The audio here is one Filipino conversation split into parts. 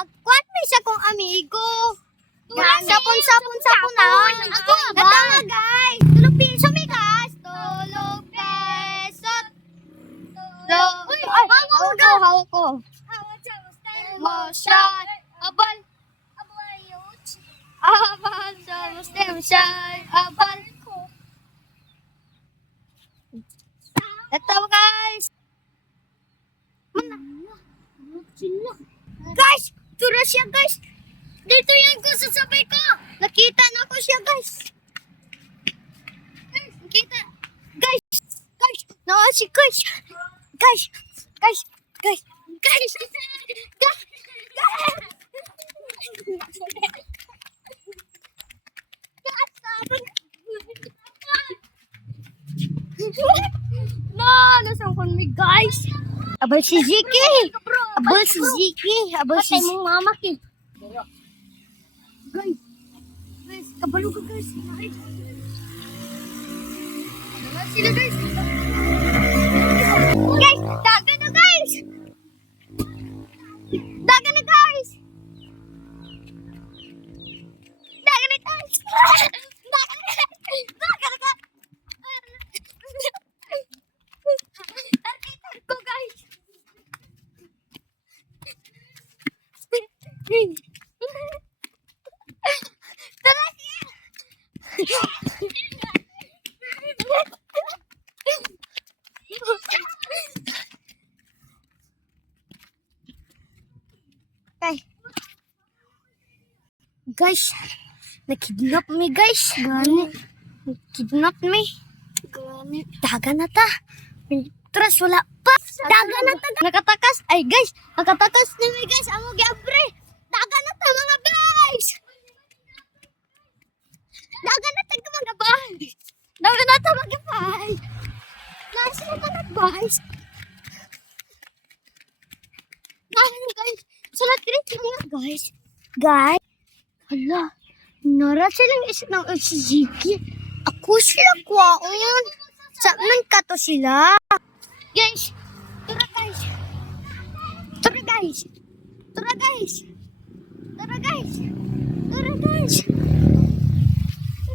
Magkuat may siya kong amigo. Sapon na. Ako ba? Gata guys. Tulog piso mi guys. Tulog peso. Hawak ko. Motion. Abal. Abal sa Muslim shy. Abal. Ito guys. Guys, tura siya guys. Dito yan ko sa sabay ko. Nakita na ko siya guys. Nakita. Guys. Si guys. Guys. Nasaan ko mi guys? Abal si Ziki. Abal si mong mama ki. Guys, kabalo ka guys. Sila guys. Guys, daga na guys. Daga na guys. Tarko guys. Tara siya. Guys, nakidnap me guys. Gani. Kidnap me. Gani. Daga na ta. Tras wala pa. Daga na ta. Nakatakas. Ay guys, nakatakas na me guys. Amo giabre. Daga na ta mga guys. Daga na ta mga guys. Daga na ta mga guys. Nasa na mga guys. Daga na guys. Salat dito mga guys. Guys. Hala, nara silang isa ng Ziki. Ako sila kwaon. Saan ka to sila? Guys, tara guys. Tara guys. Tara guys. Tara guys. Tara guys.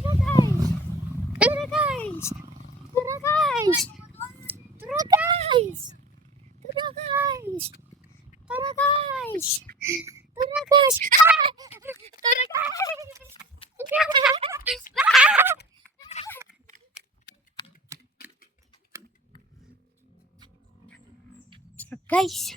Tara guys. Tara guys. Tara guys. Tara guys. Tara guys. Tara guys. Tara guys. Tara guys. Guys.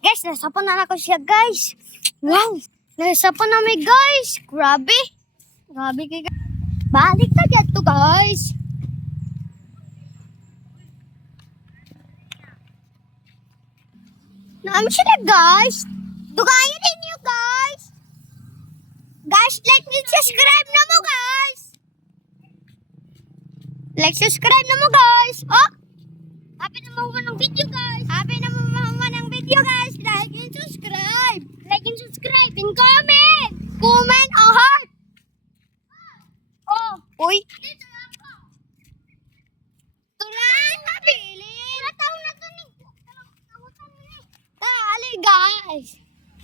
Guys, nasapon na ako siya guys. Wow. Nasapon na may guys. Grabe. Grabe kay guys. Balik na dito guys. Naam sila guys. Dugayan ninyo guys. Guys, like and subscribe na mo guys. Like, subscribe na mo guys. Oh. Happy na mahuman ng video guys. Happy na mahuman ng video guys. Like and subscribe. Like and subscribe and comment. Comment o heart. Oh. Uy. Tulang mabilin. Natawag na to ni. Tali guys.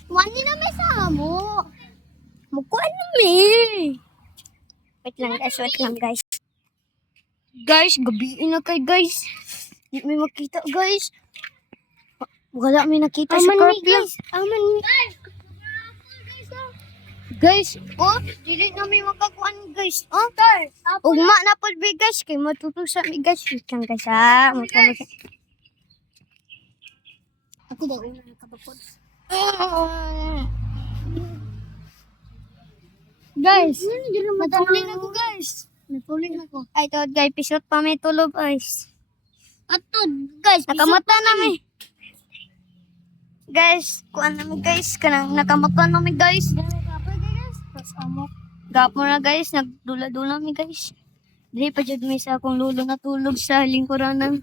Mani na may samo. Mukuan na may. Wait lang guys. Guys, gabi na kay guys. Di may makita guys. Wala may nakita sa curfew. Aman ni. Guys, oh, dili na may makakuan guys. Oh, ugma na pod bi guys kay matutusa mi guys. Wait lang guys ha. Ako daw una nakabapod. Guys, matulog na ko guys. Natulog na ko. Ay, to guys, pisot pa may tulog guys. Ato guys, nakamata na mi. Guys, kuan na mi guys, kanang nakamata na mi guys. Gapo na guys, nagdula-dula mi guys. Dili pa jud mi sa akong lolo natulog sa lingkuranan.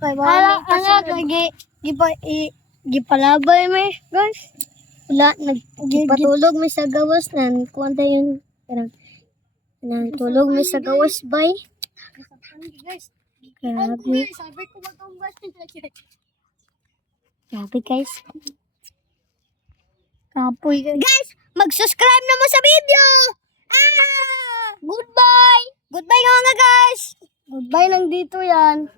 Ala kay gipalabay mi guys. Wala nagpatulog mi sa gawas nan kuan yun. Parang tulog mi sa gawas bay. Guys, Grabe. sabi ko matumba sila guys. Grabe guys. Kapoy guys. Guys, mag-subscribe naman sa video. Goodbye. Goodbye nga guys. Goodbye lang dito yan.